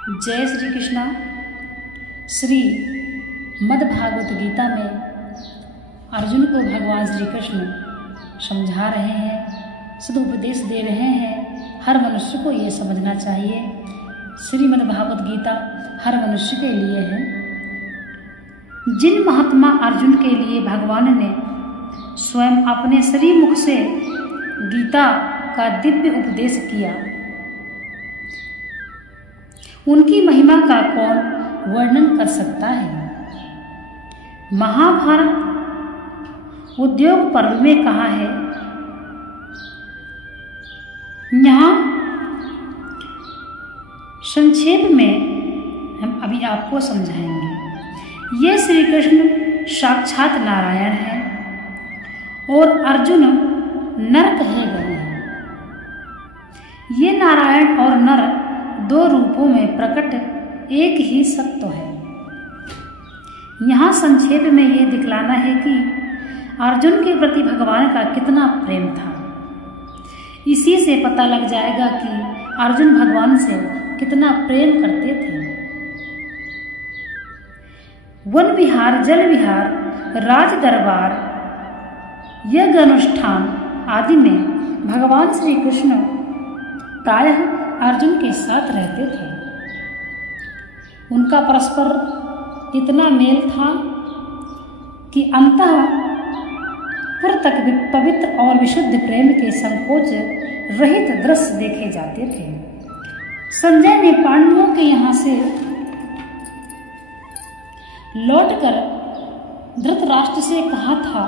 जय श्री कृष्णा। श्री मद्भागवत गीता में अर्जुन को भगवान श्री कृष्ण समझा रहे हैं, सदुपदेश दे रहे हैं। हर मनुष्य को ये समझना चाहिए। श्रीमद्भागवत गीता हर मनुष्य के लिए है। जिन महात्मा अर्जुन के लिए भगवान ने स्वयं अपने श्री मुख से गीता का दिव्य उपदेश किया, उनकी महिमा का कौन वर्णन कर सकता है। महाभारत उद्योग पर्व में कहा है, यहाँ संक्षेप में हम अभी आपको समझाएंगे। ये श्री कृष्ण साक्षात नारायण है और अर्जुन नर कहे गए हैं। ये नारायण और नर दो रूपों में प्रकट एक ही सत्य है। यहाँ संक्षेप में ये दिखलाना है कि अर्जुन के प्रति भगवान का कितना प्रेम था। इसी से पता लग जाएगा कि अर्जुन भगवान से कितना प्रेम करते थे। वन विहार, जल विहार, राज दरबार, यज्ञ अनुष्ठान आदि में भगवान श्री कृष्ण प्रायः अर्जुन के साथ रहते थे। उनका परस्पर इतना मेल था कि अंतःपुर तक पवित्र और विशुद्ध प्रेम के संकोच रहित दृश्य देखे जाते थे। संजय ने पांडवों के यहाँ से लौटकर धृतराष्ट्र से कहा था,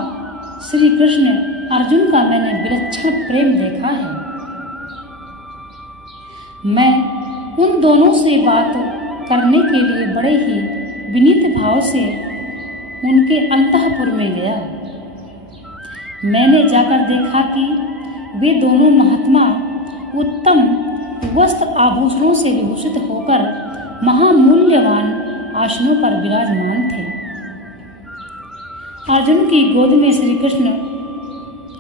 श्री कृष्ण अर्जुन का मैंने विलक्षण प्रेम देखा है। मैं उन दोनों से बात करने के लिए बड़े ही विनीत भाव से उनके अंतःपुर में गया। मैंने जाकर देखा कि वे दोनों महात्मा उत्तम वस्त्र आभूषणों से विभूषित होकर महामूल्यवान आसनों पर विराजमान थे। अर्जुन की गोद में श्री कृष्ण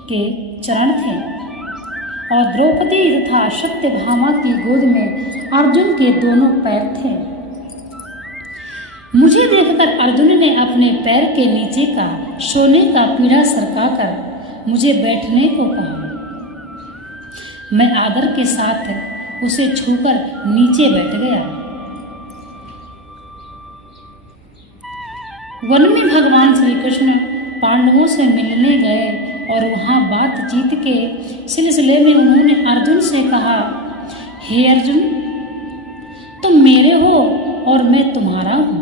के चरण थे और द्रौपदी तथा सत्यभामा की गोद में अर्जुन के दोनों पैर थे। मुझे देखकर अर्जुन ने अपने पैर के नीचे का सोने का पीढ़ा सरकाकर मुझे बैठने को कहा। मैं आदर के साथ उसे छूकर नीचे बैठ गया। वन में भगवान श्री कृष्ण पांडवों से मिलने गए और वहाँ बातचीत के सिलसिले में उन्होंने अर्जुन से कहा, हे अर्जुन, तुम मेरे हो और मैं तुम्हारा हूँ।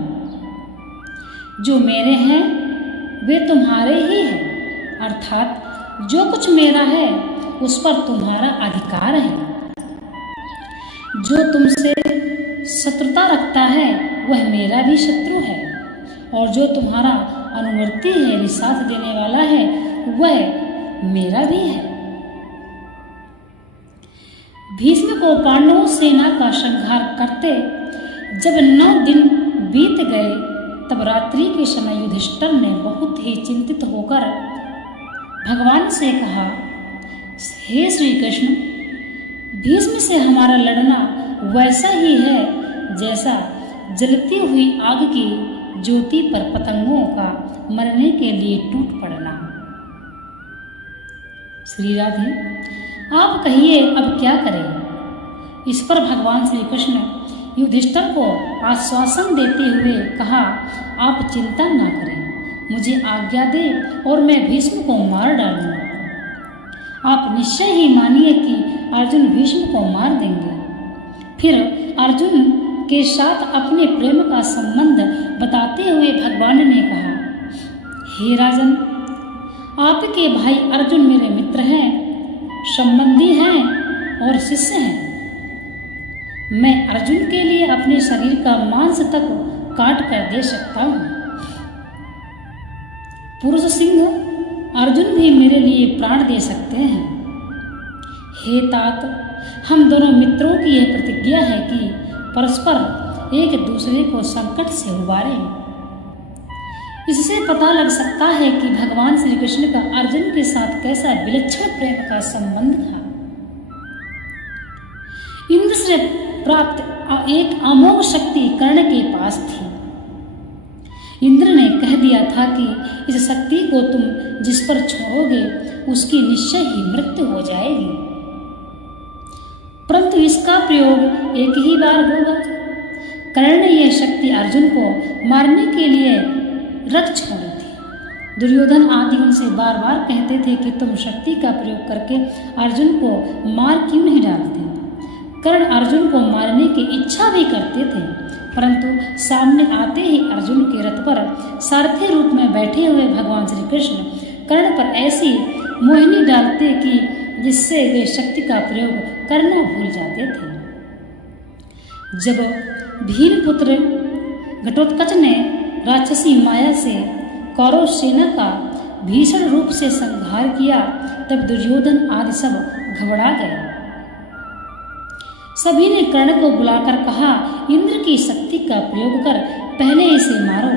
जो मेरे हैं वे तुम्हारे ही हैं, अर्थात जो कुछ मेरा है उस पर तुम्हारा अधिकार है। जो तुमसे शत्रुता रखता है वह मेरा भी शत्रु है, और जो तुम्हारा अनुवर्ती है, साथ देने वाला है, वह मेरा भी है। भीष्म को पांडवों सेना का संहार करते जब 9 दिन बीत गए, तब रात्रि के समय युधिष्ठिर ने बहुत ही चिंतित होकर भगवान से कहा, हे श्री कृष्ण, भीष्म से हमारा लड़ना वैसा ही है जैसा जलती हुई आग की ज्योति पर पतंगों का मरने के लिए टूट पड़ना। श्री राधे, आप कहिए अब क्या करें। इस पर भगवान श्री कृष्ण युधिष्ठिर को आश्वासन देते हुए कहा, आप चिंता ना करें, मुझे आज्ञा दे और मैं भीष्म को मार डालूंगा। आप निश्चय ही मानिए कि अर्जुन भीष्म को मार देंगे। फिर अर्जुन के साथ अपने प्रेम का संबंध बताते हुए भगवान ने कहा, हे राजन, आपके भाई अर्जुन मेरे मित्र हैं, संबंधी हैं और शिष्य हैं। मैं अर्जुन के लिए अपने शरीर का मांस तक काट कर दे सकता हूँ। पुरुष सिंह अर्जुन भी मेरे लिए प्राण दे सकते हैं। हे तात, हम दोनों मित्रों की यह प्रतिज्ञा है कि परस्पर एक दूसरे को संकट से उबारें। इससे पता लग सकता है कि भगवान श्री कृष्ण का अर्जुन के साथ कैसा विलक्षण प्रेम का संबंध था। इंद्र से प्राप्त एक अमोघ शक्ति कर्ण के पास थी। इंद्र ने कह दिया था कि इस शक्ति को तुम जिस पर छोड़ोगे उसकी निश्चय ही मृत्यु हो जाएगी, परंतु इसका प्रयोग एक ही बार होगा। कर्ण ने यह शक्ति अर्जुन को मारने के लिए रख छोड़ी थी। दुर्योधन आदि उनसे बार बार कहते थे कि तुम शक्ति का प्रयोग करके अर्जुन को मार क्यों नहीं डालते। कर्ण अर्जुन को मारने की इच्छा भी करते थे, परंतु सामने आते ही अर्जुन के रथ पर सारथी रूप में बैठे हुए भगवान श्री कृष्ण कर्ण पर ऐसी मोहिनी डालते कि जिससे वे शक्ति का प्रयोग करना भूल जाते थे। जब भीमपुत्र घटोत्कच ने राक्षसी माया से कौरव सेना का भीषण रूप से संहार किया, तब दुर्योधन आदि सब घबरा गए। सभी ने कर्ण को बुलाकर कहा, इंद्र की शक्ति का प्रयोग कर पहले इसे मारो,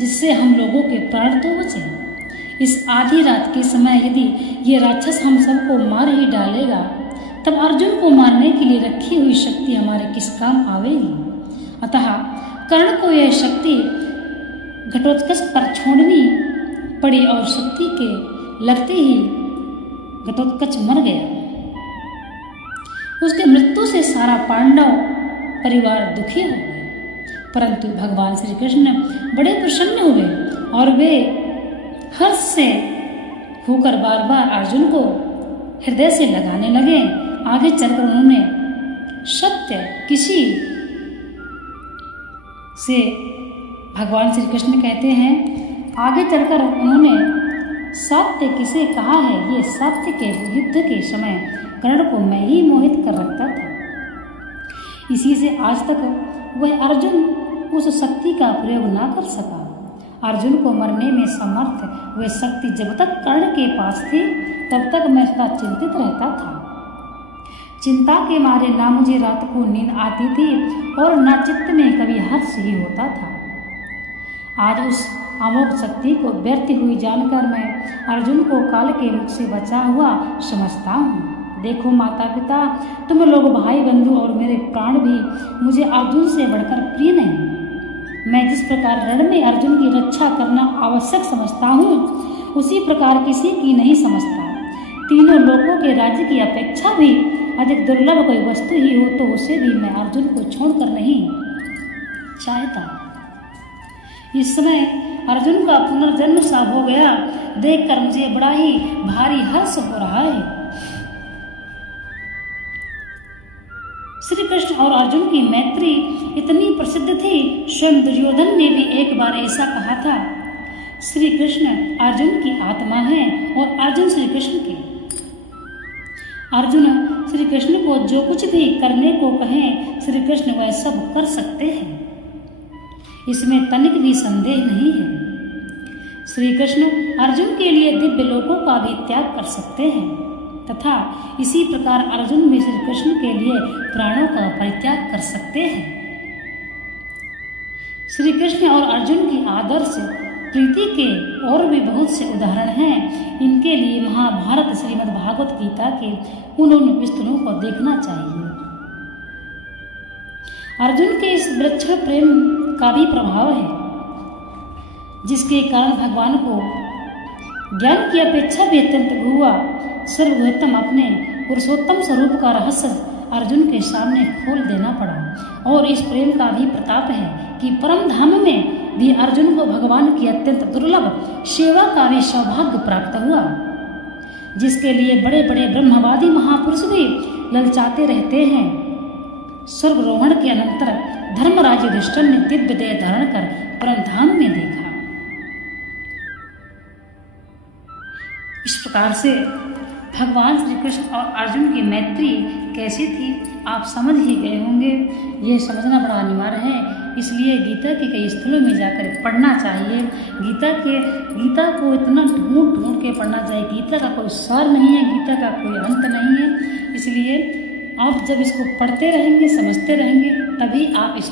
जिससे हम लोगों के प्राण तो बचे। इस आधी रात के समय यदि ये राक्षस हम सबको मार ही डालेगा, तब अर्जुन को मारने के लिए रखी हुई शक्ति हमारे किस काम आवेगी। अतः कर्ण को यह शक्ति घटोत्कच पर छोड़नी पड़ी और शक्ति के लगते ही घटोत्कच मर गया। उसके मृत्यु से सारा पांडव परिवार दुखी हो गए, परंतु भगवान श्री कृष्ण बड़े प्रसन्न हुए और वे हर्ष से होकर बार बार अर्जुन को हृदय से लगाने लगे। आगे चलकर उन्होंने सत्य किसी से भगवान श्री कृष्ण कहते हैं, आगे चलकर उन्होंने सत्य किसे कहा है, ये सत्य के युद्ध के समय कर्ण को मैं ही मोहित कर रखता था। इसी से आज तक वह अर्जुन उस शक्ति का प्रयोग ना कर सका। अर्जुन को मरने में समर्थ वह शक्ति जब तक कर्ण के पास थी तब तक मैं सदा चिंतित रहता था। चिंता के मारे ना मुझे रात को नींद आती थी और ना चित्त में कभी हर्ष ही होता था। आज उस अमोघ शक्ति को व्यर्थ हुई जानकर मैं अर्जुन को काल के मुख से बचा हुआ समझता हूँ। देखो माता पिता, तुम लोग भाई बंधु और मेरे प्राण भी मुझे अर्जुन से बढ़कर प्रिय नहीं। मैं जिस प्रकार रण में अर्जुन की रक्षा करना आवश्यक समझता हूँ, उसी प्रकार किसी की नहीं समझता। तीनों लोगों के राज्य की अपेक्षा भी अधिक दुर्लभ कोई वस्तु ही हो तो उसे भी मैं अर्जुन को छोड़कर नहीं चाहता। इस समय अर्जुन का पुनर्जन्म सा हो गया, देखकर मुझे बड़ा ही भारी हर्ष हो रहा है। श्री कृष्ण और अर्जुन की मैत्री इतनी प्रसिद्ध थी, स्वयं दुर्योधन ने भी एक बार ऐसा कहा था, श्री कृष्ण अर्जुन की आत्मा है और अर्जुन श्री कृष्ण के। अर्जुन श्री कृष्ण को जो कुछ भी करने को कहें, श्री कृष्ण वह सब कर सकते हैं, इसमें तनिक भी संदेह नहीं है। श्री कृष्ण अर्जुन के लिए दिव्य लोकों का भी त्याग कर सकते हैं तथा इसी प्रकार अर्जुन भी श्री कृष्ण के लिए प्राणों का परित्याग कर सकते हैं। श्री कृष्ण और अर्जुन की आदर्श प्रीति के और भी बहुत से उदाहरण हैं। इनके लिए महाभारत श्रीमद् भागवत गीता के उन विस्तरों को देखना चाहिए। अर्जुन के इस विलक्षण प्रेम का भी प्रभाव है, जिसके कारण भगवान को ज्ञान की अपेक्षा भी अत्यंत हुआ सर्वोत्तम अपने पुरुषोत्तम स्वरूप का रहस्य अर्जुन के सामने खोल देना पड़ा। और इस प्रेम का भी प्रताप है कि परम धाम में भी अर्जुन को भगवान की अत्यंत दुर्लभ सेवा का भी सौभाग्य प्राप्त हुआ, जिसके लिए बड़े बड़े ब्रह्मवादी महापुरुष भी ललचाते रहते हैं। स्वर्गारोहण के अनंतर धर्मराज युधिष्ठिर ने दिव्य देह धारण कर परम धाम में देखा। इस प्रकार से भगवान श्री कृष्ण और अर्जुन की मैत्री कैसी थी आप समझ ही गए होंगे। ये समझना बड़ा अनिवार्य है, इसलिए गीता के कई स्थलों में जाकर पढ़ना चाहिए। गीता को इतना ढूंढ ढूंढ के पढ़ना चाहिए। गीता का कोई सार नहीं है, गीता का कोई अंत नहीं है। इसलिए आप जब इसको पढ़ते रहेंगे, समझते रहेंगे, तभी आप इस